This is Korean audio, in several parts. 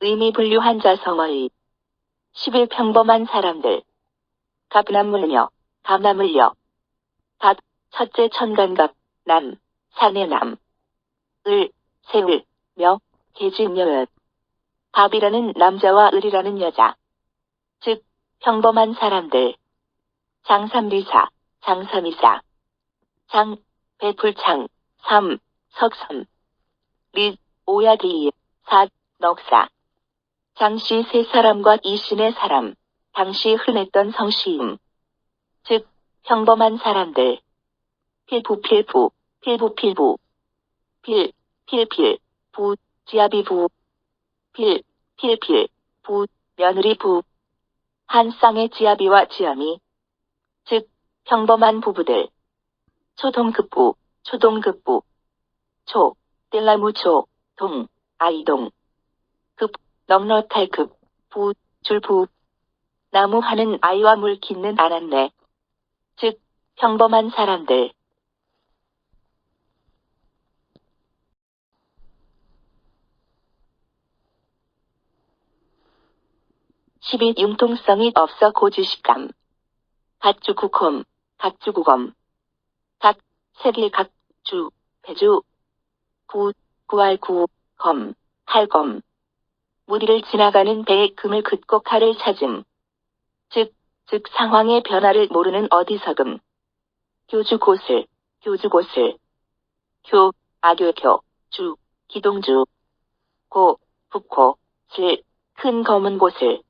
의미 분류한 자성어의 11 평범한 사람들. 갑나물녀, 갑나물녀. 갑, 첫째 천간갑, 남, 산의 남. 을, 새을, 며, 계집녀읒. 갑이라는 남자와 을이라는 여자. 즉, 평범한 사람들. 장삼리사, 장삼이사. 장, 배풀창, 삼, 석섬. 리, 오야디, 사, 넉사. 장씨 세 사람과 이신의 사람, 당시 흔했던 성씨임. 즉, 평범한 사람들. 필부, 필부. 필, 부, 지아비부. 필, 부, 며느리부. 한 쌍의 지아비와 지아미. 즉, 평범한 부부들. 초동급부. 초, 뜰나무초, 동, 아이동. 급, 넉넉할급, 부, 줄부. 나무하는 아이와 물깃는 안았네. 즉, 평범한 사람들. 12 융통성이 없어 고지식감. 갓주구검, 각주구검. 각, 색일 각주, 배주. 구, 구할구, 검, 칼검. 무리를 지나가는 배의 금을 긋고 칼을 찾음. 즉 상황의 변화를 모르는 어디서금. 교주곳을. 교, 아교교, 주, 기동주. 고, 북고, 실, 큰 검은 곳을.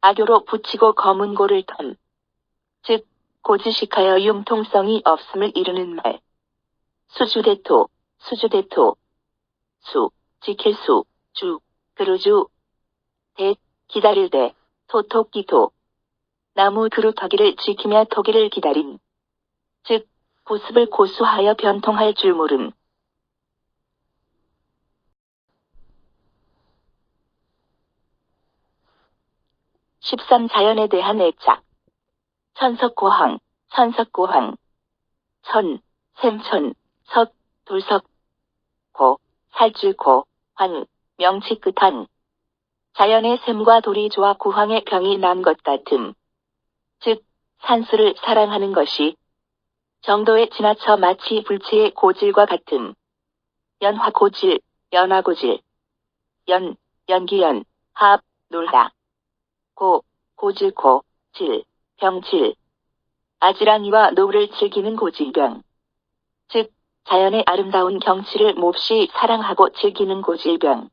아교로 붙이고 검은 고를 텀. 즉, 고지식하여 융통성이 없음을 이루는 말. 수주대토. 수, 지킬 수, 주, 그루주. 대, 기다릴 대, 토토기토. 나무 그루터기를 지키며 토기를 기다림. 즉, 고습을 고수하여 변통할 줄 모름. 13 자연에 대한 애착. 천석고항. 천, 샘천, 석, 돌석. 고, 살줄고, 환, 명치 끝한. 자연의 샘과 돌이 조화 구황의 병이 난 것 같음. 즉, 산수를 사랑하는 것이 정도에 지나쳐 마치 불치의 고질과 같음. 연화고질, 연화고질. 연기연, 합, 놀다. 고질고, 질, 병질. 아지랑이와 노를 즐기는 고질병. 즉, 자연의 아름다운 경치를 몹시 사랑하고 즐기는 고질병.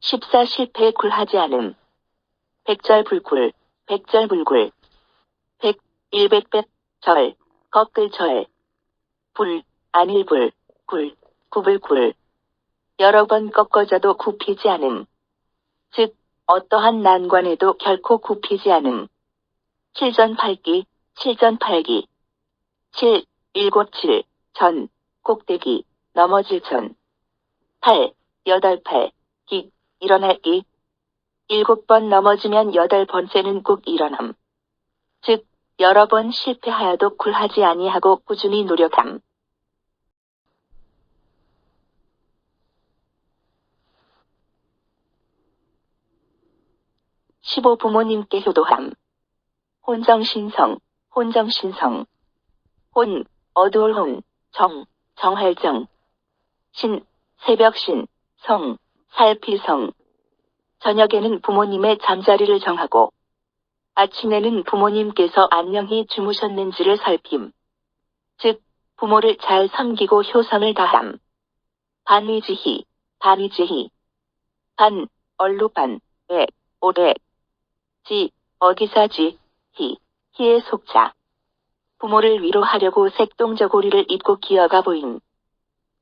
14 실패에 굴하지 않음. 백절불굴. 일백백, 절, 거끌절. 불, 안일불, 굽을굴. 여러 번 꺾어져도 굽히지 않음. 즉, 어떠한 난관에도 결코 굽히지 않음. 칠전팔기. 일곱칠, 전, 꼭대기, 넘어질 전. 여덟팔, 일어날기. 7번 넘어지면 8번째는 꼭 일어남. 즉, 여러 번 실패하여도 굴하지 아니하고 꾸준히 노력함. 15 부모님께 효도함. 혼정신성. 혼, 어두울 혼, 정할정. 신, 새벽신, 성, 살피성. 저녁에는 부모님의 잠자리를 정하고 아침에는 부모님께서 안녕히 주무셨는지를 살핌. 즉, 부모를 잘 섬기고 효성을 다함. 반의지희. 반, 얼루반, 오래. 지, 어기사지, 희의 속자. 부모를 위로하려고 색동저고리를 입고 기어가 보임.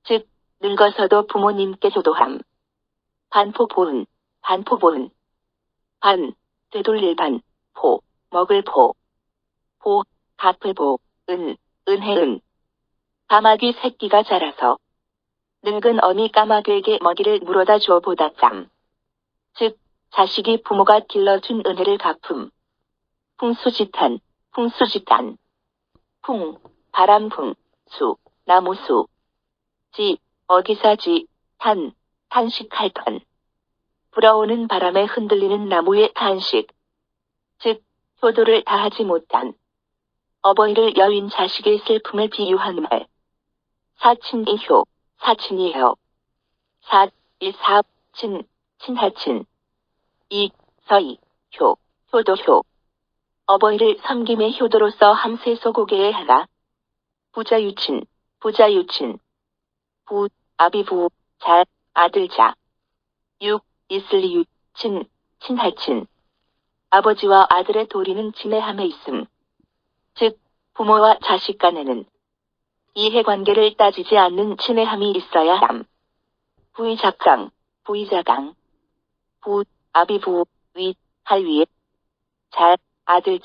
즉, 늙어서도 부모님께 효도함. 반포보은. 반, 되돌릴 반, 포, 먹을 포. 갚을 보, 은혜은. 까마귀 새끼가 자라서 늙은 어미 까마귀에게 먹이를 물어다 주어 보답담. 즉, 자식이 부모가 길러준 은혜를 갚음. 풍수지탄. 풍, 바람풍, 수, 나무수. 지, 어기사지, 탄식할 던. 불어오는 바람에 흔들리는 나무의 탄식. 즉, 효도를 다하지 못한 어버이를 여윈 자식의 슬픔을 비유한 말. 사친이효, 사친이효. 사, 친하친. 서이, 효도효. 어버이를 섬김의 효도로서 함세소고개에 하나. 부자유친, 아비부, 아들자. 이슬리유, 친할친. 아버지와 아들의 도리는 친애함에 있음. 즉, 부모와 자식 간에는 이해관계를 따지지 않는 친애함이 있어야 함. 부의자강, 아비부, 할위에, 아들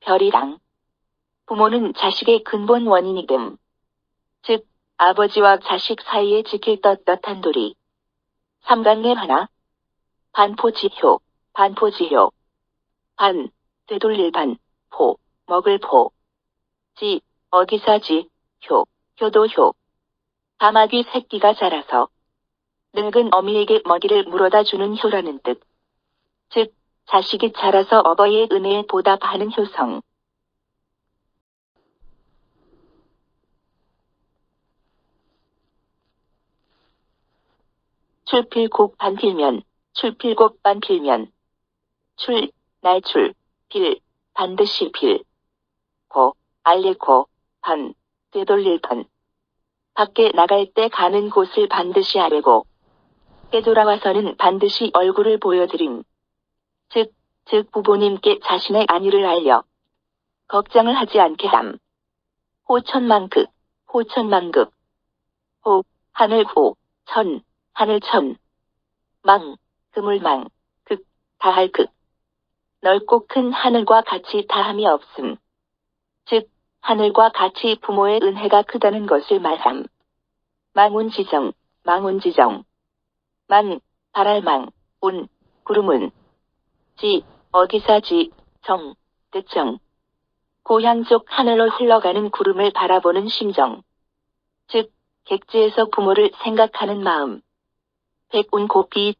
별이랑. 부모는 자식의 근본 원인이됨. 즉, 아버지와 자식 사이에 지킬 떳떳한 도리. 삼강의 하나. 반포지효. 되돌릴 먹을 포. 지, 어기사지, 효도효. 가마귀 새끼가 자라서 늙은 어미에게 먹이를 물어다 주는 효라는 뜻. 즉, 자식이 자라서 어버이의 은혜에 보답하는 효성. 출필곡 반필면, 날출, 반드시 알리고, 되돌릴 밖에 나갈 때 가는 곳을 반드시 알고, 되돌아와서는 반드시 얼굴을 보여드림. 즉 부모님께 자신의 안위를 알려 걱정을 하지 않게 함. 호천망극. 하늘천. 그물망. 다할 넓고 큰 하늘과 같이 다함이 없음. 즉, 하늘과 같이 부모의 은혜가 크다는 것을 말함. 망운지정. 발알망. 구름은. 지, 어기사지, 뜻정. 고향 쪽 하늘로 흘러가는 구름을 바라보는 심정. 즉, 객지에서 부모를 생각하는 마음. 백운고비.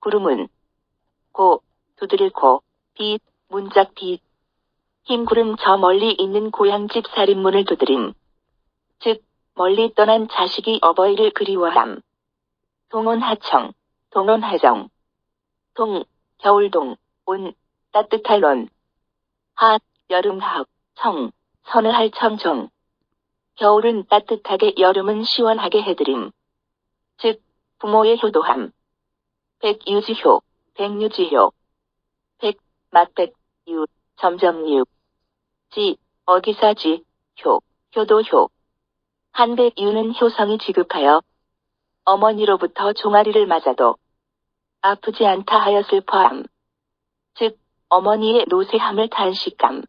구름은. 두드릴 문짝 구름 저 멀리 있는 고향집 살인문을 두드림. 즉, 멀리 떠난 자식이 어버이를 그리워함. 동원하정. 겨울동. 따뜻할 원. 여름학. 서늘할 청정. 겨울은 따뜻하게 점은 시원하게 해드림. 즉, 부모의 효도함. 백유지효. 점점유. 지, 어기사지, 효도효. 한백유는 효성이 지급하여 어머니로부터 종아리를 맞아도 아프지 않다 하여 슬퍼함. 즉, 어머니의 노쇠함을 탄식감.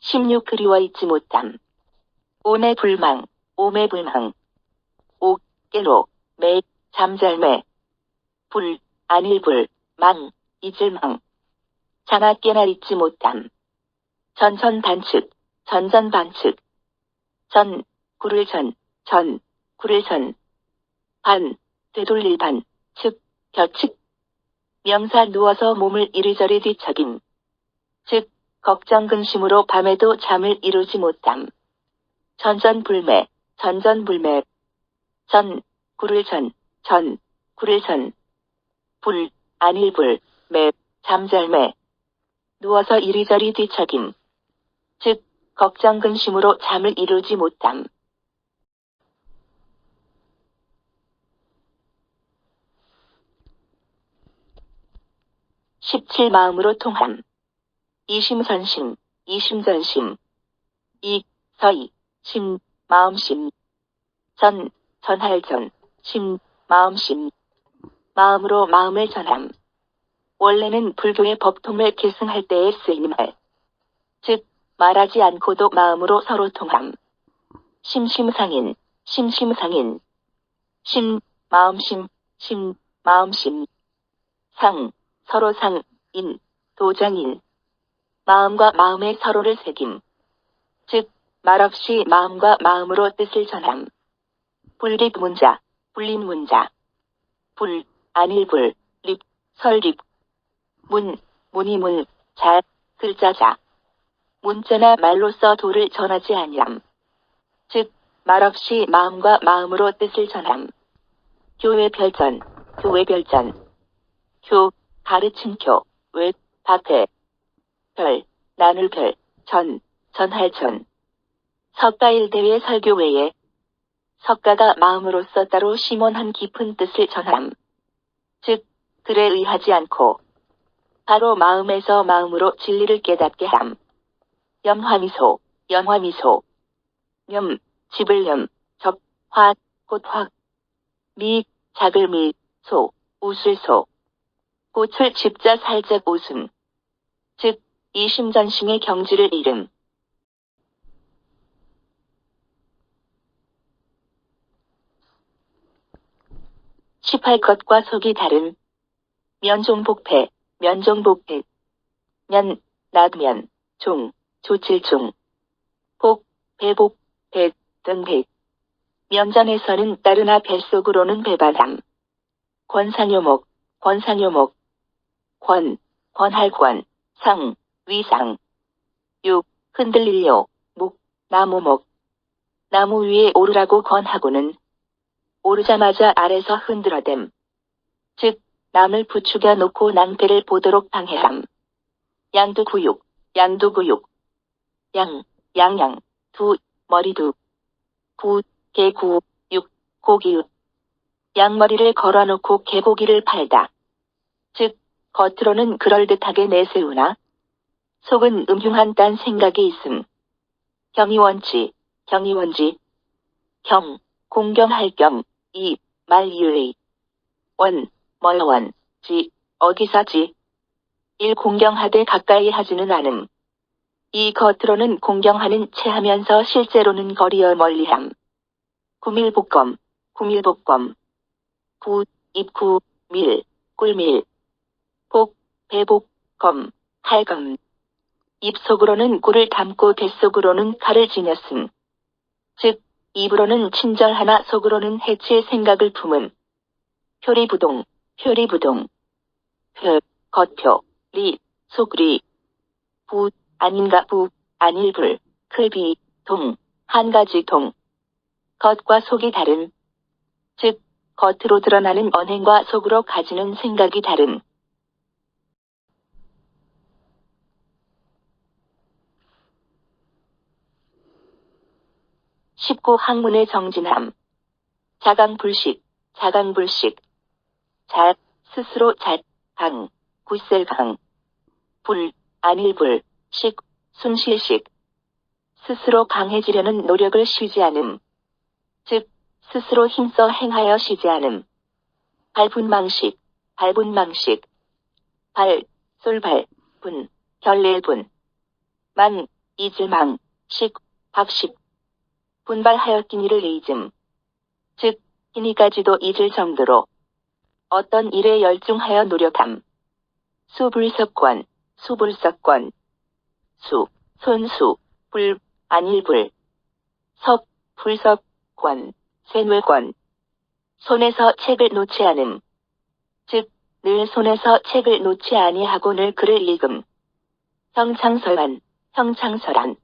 16 그리워 있지 못함. 오매불망. 깨로, 잠잘매. 안일불, 잊을망. 장아 깨나 잊지 못함. 전반측. 구를 전. 되돌릴 측, 벼측. 명사 누워서 몸을 이리저리 뒤척임. 즉, 걱정 근심으로 밤에도 잠을 이루지 못함. 전전불매. 구를 전. 안일불, 잠잘매. 누워서 이리저리 뒤척임. 즉, 걱정 근심으로 잠을 이루지 못함. 17 마음으로 통함. 이심전심. 서이, 마음심. 전할전, 마음심. 마음으로 마음을 전함. 원래는 불교의 법통을 계승할 때에 쓰인 말. 즉, 말하지 않고도 마음으로 서로 통함. 심심상인. 마음심, 마음심. 상, 서로 상, 인, 도장인. 마음과 마음의 서로를 새김. 즉, 말없이 마음과 마음으로 뜻을 전함. 불립문자, 불린문자. 불, 안일불, 립, 설립. 문, 문이문, 자, 글자자. 문자나 말로써 도를 전하지 아니함. 즉, 말없이 마음과 마음으로 뜻을 전함. 교외별전, 교외별전. 교, 가르친 교, 외, 밖에. 별, 나눌 별, 전, 전할 전. 석가일대회 설교 외에 석가가 마음으로써 따로 심원한 깊은 뜻을 전함. 즉, 글에 의하지 않고 바로 마음에서 마음으로 진리를 깨닫게 함. 염화미소, 연화미소. 염, 집을 염, 접, 화, 꽃화. 미, 작을 미, 소, 웃을 소. 꽃을 집자 살짝 웃음. 즉, 이심전심의 경지를 이름. 18 겉과 속이 다른. 면종복패, 면종복패. 면, 낙면, 종, 조칠종. 복, 배복, 배, 등백. 면전에서는 따르나 뱃속으로는 배반함. 권상요목, 권상요목. 권, 권할권, 상, 위상. 육, 흔들릴요, 목, 나무목. 나무 위에 오르라고 권하고는 오르자마자 아래서 흔들어댐. 즉, 남을 부추겨 놓고 낭패를 보도록 방해함. 양두구육, 양두구육. 양, 양양, 두, 머리두. 구, 개구, 육, 고기육. 양머리를 걸어놓고 개고기를 팔다. 즉, 겉으로는 그럴듯하게 내세우나 속은 음흉한 딴 생각이 있음. 경이원치, 경이원지. 경, 공경할 경, 이, 말유의. 원, 멀원, 지, 어기사지. 일 공경하되 가까이 하지는 않음. 이 겉으로는 공경하는 채 하면서 실제로는 거리어 멀리함. 구밀복검, 구밀복검. 구, 입구, 밀, 꿀밀. 복, 배복, 검, 칼검. 입속으로는 꿀을 담고 뱃속으로는 칼을 지녔음. 즉, 입으로는 친절하나 속으로는 해치의 생각을 품음. 표리부동, 표리부동. 표, 겉표, 리, 속리. 부, 아닌가 부, 안일불, 클비, 동, 한 가지 동. 겉과 속이 다른. 즉, 겉으로 드러나는 언행과 속으로 가지는 생각이 다른. 19 학문의 정진함. 자강불식, 자강불식. 자, 스스로 잣, 강, 굿셀강. 불, 안일불, 식, 순실식. 스스로 강해지려는 노력을 쉬지 않음. 즉, 스스로 힘써 행하여 쉬지 않음. 발분망식, 발분망식. 발, 솔발, 분, 결례분. 망, 잊을망, 식, 박식. 분발하였기니를 잊음. 즉, 이니까지도 잊을 정도로 어떤 일에 열중하여 노력함. 수불석권, 수불석권. 수, 손수, 불, 안일불. 석, 불석, 권, 쇠뇌권. 손에서 책을 놓지 않음. 즉, 늘 손에서 책을 놓지 아니하고 늘 글을 읽음. 형창설한, 형창설한.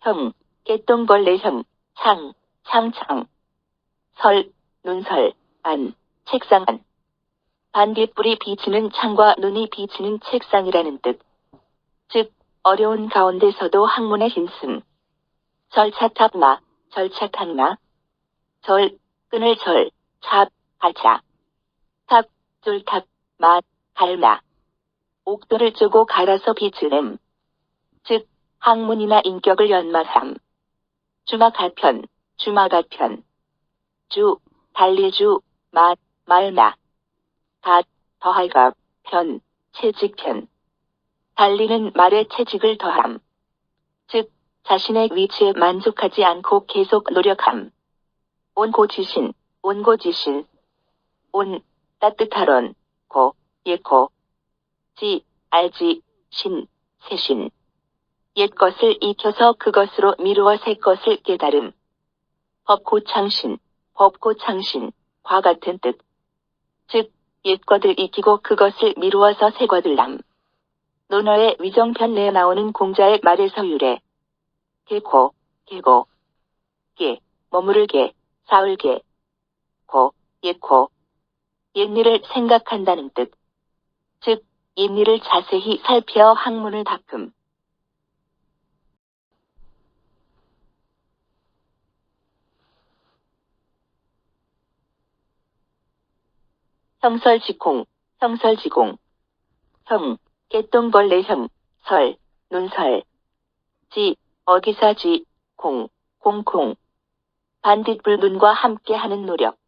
형, 깨똥벌레 형, 창, 창창. 설, 눈설, 안, 책상 안. 반딧불이 비치는 창과 눈이 비치는 책상이라는 뜻. 즉, 어려운 가운데서도 학문의 힘씀. 절차탑마, 절차탑마. 절, 끈을 절, 찹, 갈차. 탑, 쫄탑, 마, 갈마. 옥도를 쪼고 갈아서 비추냄. 즉, 학문이나 인격을 연마함. 주마가편, 주마가편. 주, 달리주, 맛, 말마. 갓, 더할갑, 편, 채직편. 달리는 말에 채직을 더함. 즉, 자신의 위치에 만족하지 않고 계속 노력함. 온고지신, 온고지신. 온, 따뜻하론, 고, 예고. 지, 알지, 신, 새신. 옛 것을 익혀서 그것으로 미루어 새 것을 깨달음. 법고창신, 법고창신, 과 같은 뜻. 즉, 옛 것을 익히고 그것을 미루어서 새 것을 남. 논어의 위정편 내에 나오는 공자의 말에서 유래. 개고, 개고. 개, 머무르게, 사흘게. 고, 옛고. 옛일을 생각한다는 뜻. 즉, 옛일을 자세히 살피어 학문을 닦음. 형설지공, 형설지공. 형, 개똥벌레 형, 설, 눈설. 지, 어기사지, 공, 공콩. 반딧불 눈과 함께하는 노력.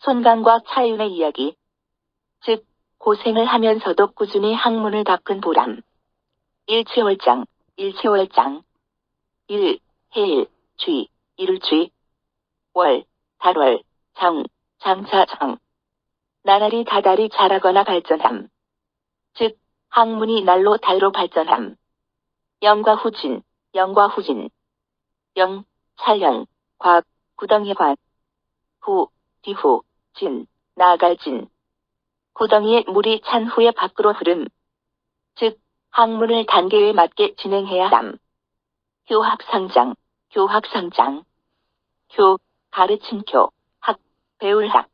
손강과 차윤의 이야기. 즉, 고생을 하면서도 꾸준히 학문을 닦은 보람. 일치월장, 일치월장. 일, 해일, 쥐, 일을쥐. 월, 달월, 장, 장차장. 나날이 다달이 자라거나 발전함. 즉, 학문이 날로 달로 발전함. 영과후진, 영과후진. 영, 찰영, 과, 구덩이 관. 후, 뒤후, 진, 나아갈 진. 구덩이에 물이 찬 후에 밖으로 흐름. 즉, 학문을 단계에 맞게 진행해야 함. 교학상장, 교학상장. 교, 가르친 교, 학, 배울 학.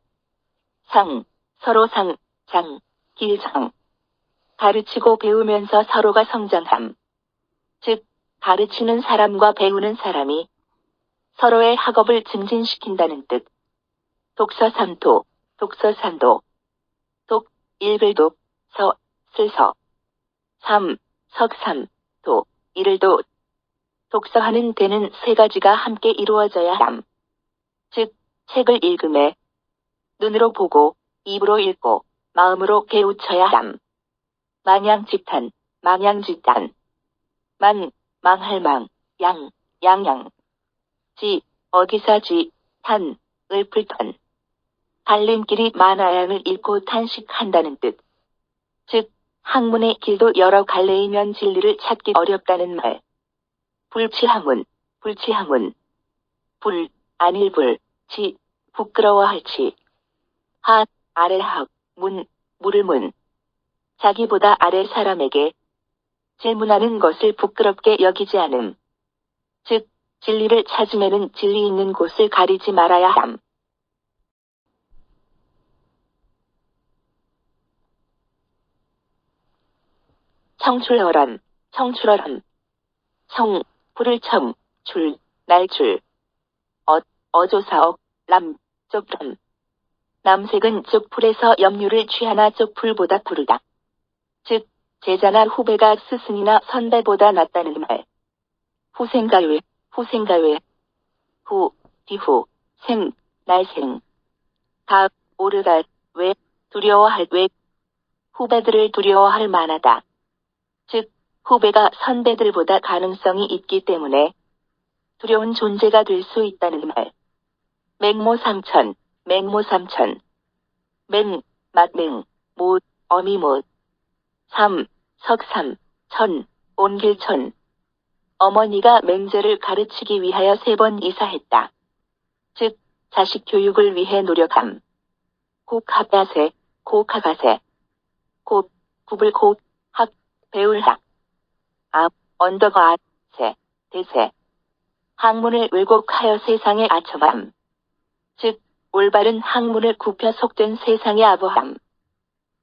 상, 서로 상, 장, 길장. 가르치고 배우면서 서로가 성장함. 즉, 가르치는 사람과 배우는 사람이 서로의 학업을 증진시킨다는 뜻. 독서삼도, 독서산도. 독, 읽을독, 서, 쓸서. 삼, 석삼, 도, 이를도. 독서하는 데는 세 가지가 함께 이루어져야 함. 즉, 책을 읽음에 눈으로 보고, 입으로 읽고, 마음으로 깨우쳐야 함. 망양집탄, 망양집탄. 만, 망할망, 양, 양양. 지, 어기사지, 탄, 을풀탄. 갈림길이 많아양을 잃고 탄식한다는 뜻. 즉, 학문의 길도 여러 갈래이면 진리를 찾기 어렵다는 말. 불치하문, 불치하문. 불, 안일불, 치, 부끄러워할치. 하, 아래학, 문, 물을 문. 자기보다 아래 사람에게 질문하는 것을 부끄럽게 여기지 않음. 즉, 진리를 찾으면은 진리 있는 곳을 가리지 말아야 함. 청출어람, 청출어람. 청, 불을 청, 줄, 날줄. 어조사억, 람, 쪽람. 남색은 쪽풀에서 염류를 취하나 쪽풀보다 푸르다. 즉, 제자나 후배가 스승이나 선배보다 낫다는 말. 후생가외, 후생가외. 후, 뒤후, 생, 날생. 가, 오르가, 왜, 두려워할 왜. 후배들을 두려워할 만하다. 즉, 후배가 선배들보다 가능성이 있기 때문에 두려운 존재가 될 수 있다는 말. 맹모삼천, 맹모삼천. 맹, 맞맹, 못, 어미못. 삼, 석삼, 천, 온길천. 어머니가 맹제를 가르치기 위하여 3번 이사했다. 즉, 자식 교육을 위해 노력함. 곡합야세, 곡하가세. 곱, 굽을 곡, 학, 배울 학. 앞, 언더가 세, 대세. 학문을 왜곡하여 세상에 아첨함. 즉, 올바른 학문을 굽혀 속된 세상에 아부함.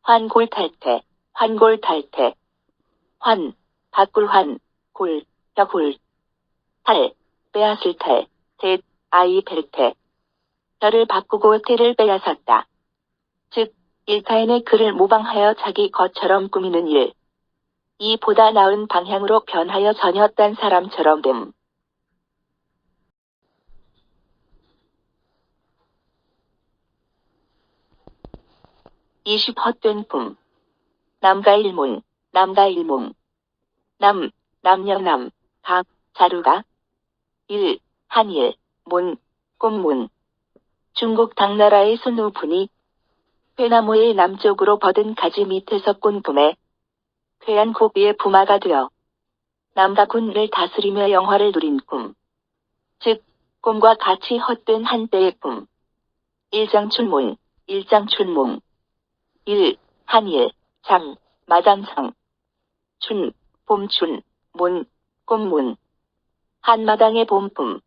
환골탈태, 환골탈태. 환, 바꿀환, 골, 벽골. 탈, 빼앗을 탈, 대, 아이 벨태. 혀를 바꾸고 태를 빼앗았다. 즉, 일타인의 글을 모방하여 자기 것처럼 꾸미는 일. 이 보다 나은 방향으로 변하여 전혀 딴 사람처럼 됨. 20 헛된 품. 남가일문, 남가일문. 남, 남녀남, 각, 자루가. 일, 한일, 문, 꽃문. 중국 당나라의 손우분이 회나무의 남쪽으로 뻗은 가지 밑에서 꾼 꿈에 괴한 고비의 부마가 되어 남과 군을 다스리며 영화를 누린 꿈. 즉, 꿈과 같이 헛된 한때의 꿈. 일장춘문, 일장춘몽. 1. 한일, 장, 마당장. 춘, 봄춘, 문, 꿈문. 한마당의 봄꿈.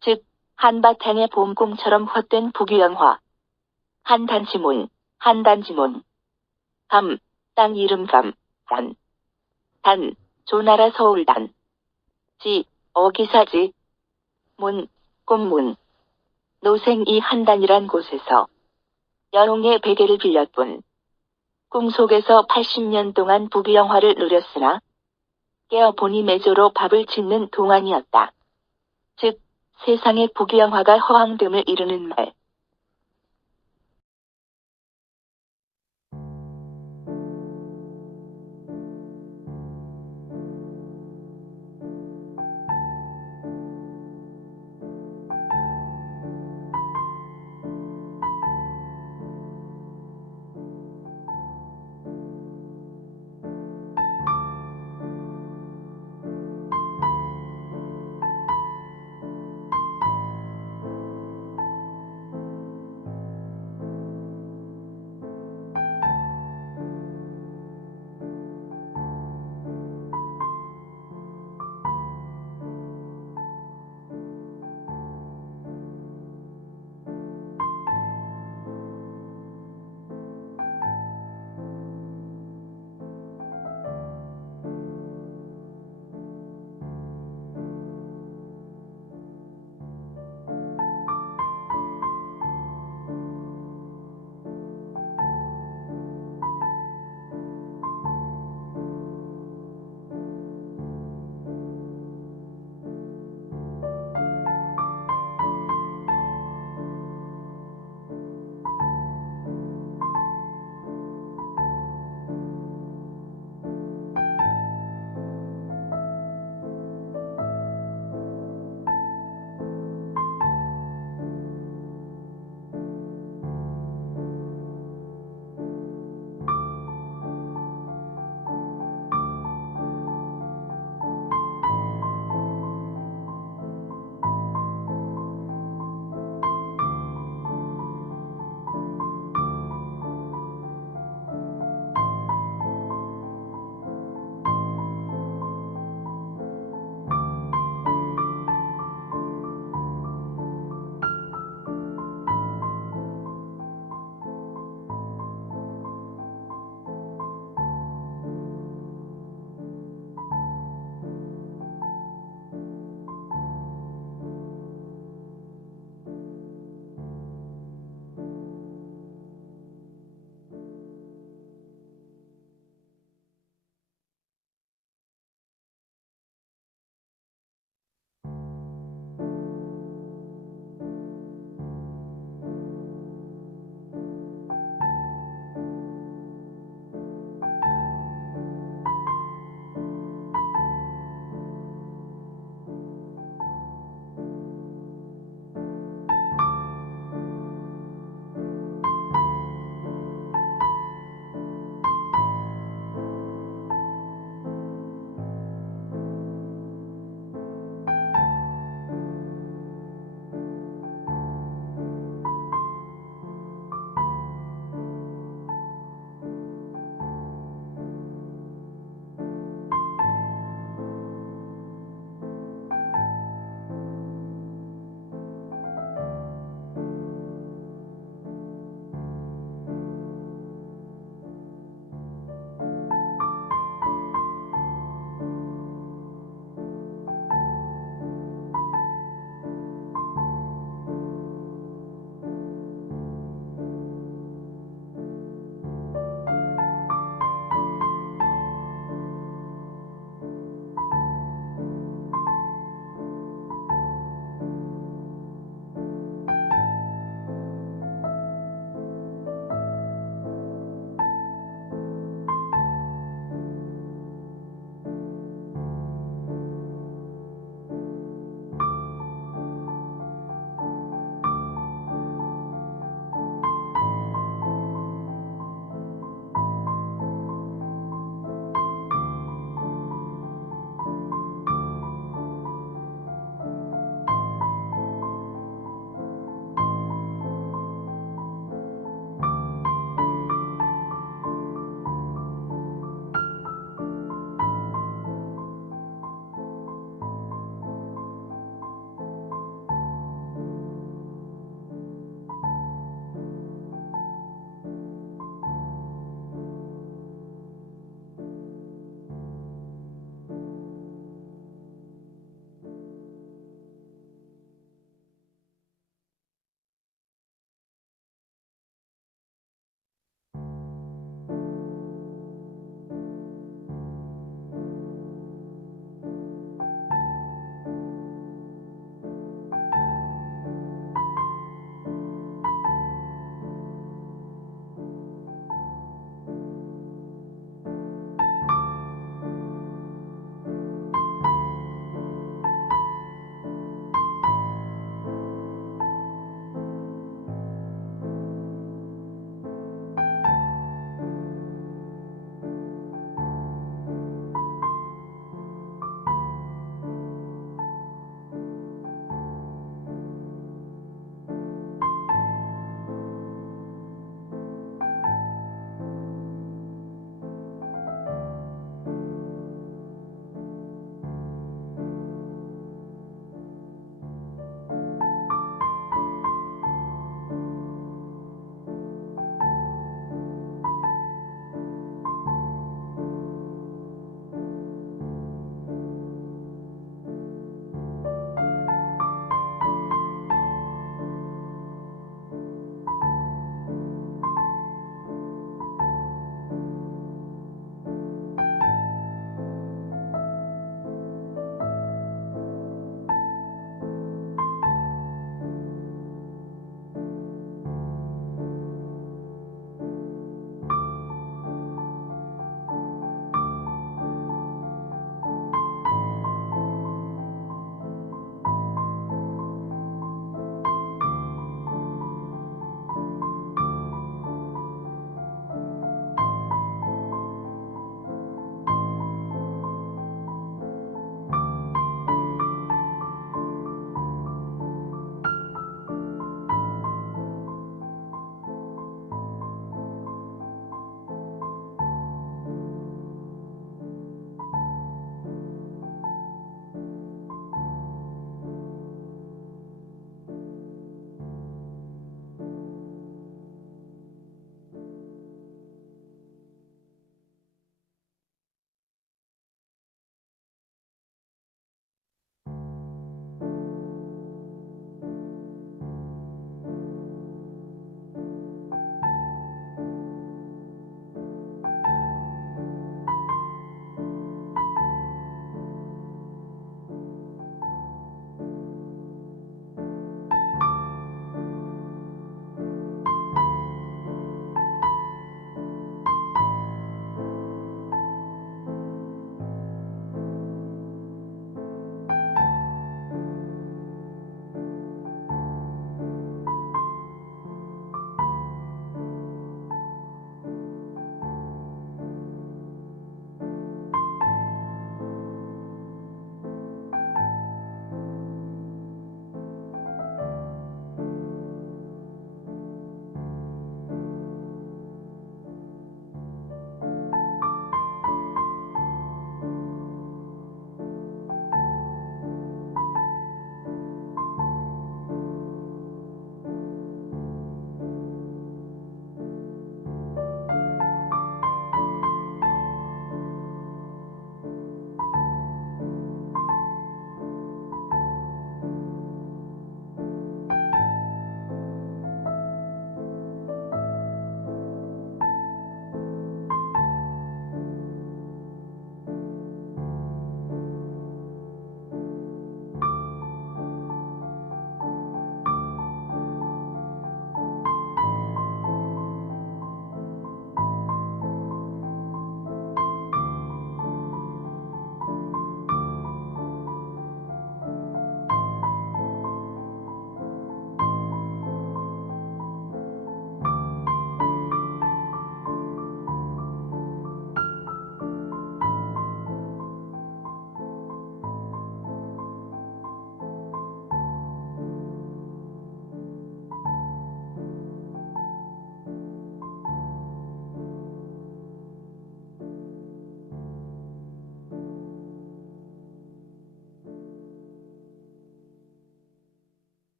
즉, 한바탕의 봄꿈처럼 헛된 부귀영화. 한단지문, 한단지문. 감, 땅 이름 감, 단. 단, 조나라 서울단. 지, 어기사지. 문, 꿈문. 노생 이 한단이란 곳에서 여롱의 베개를 빌렸군. 꿈속에서 80년 동안 부귀영화를 누렸으나 깨어보니 매조로 밥을 짓는 동안이었다. 즉, 세상의 부귀영화가 허황됨을 이루는 말.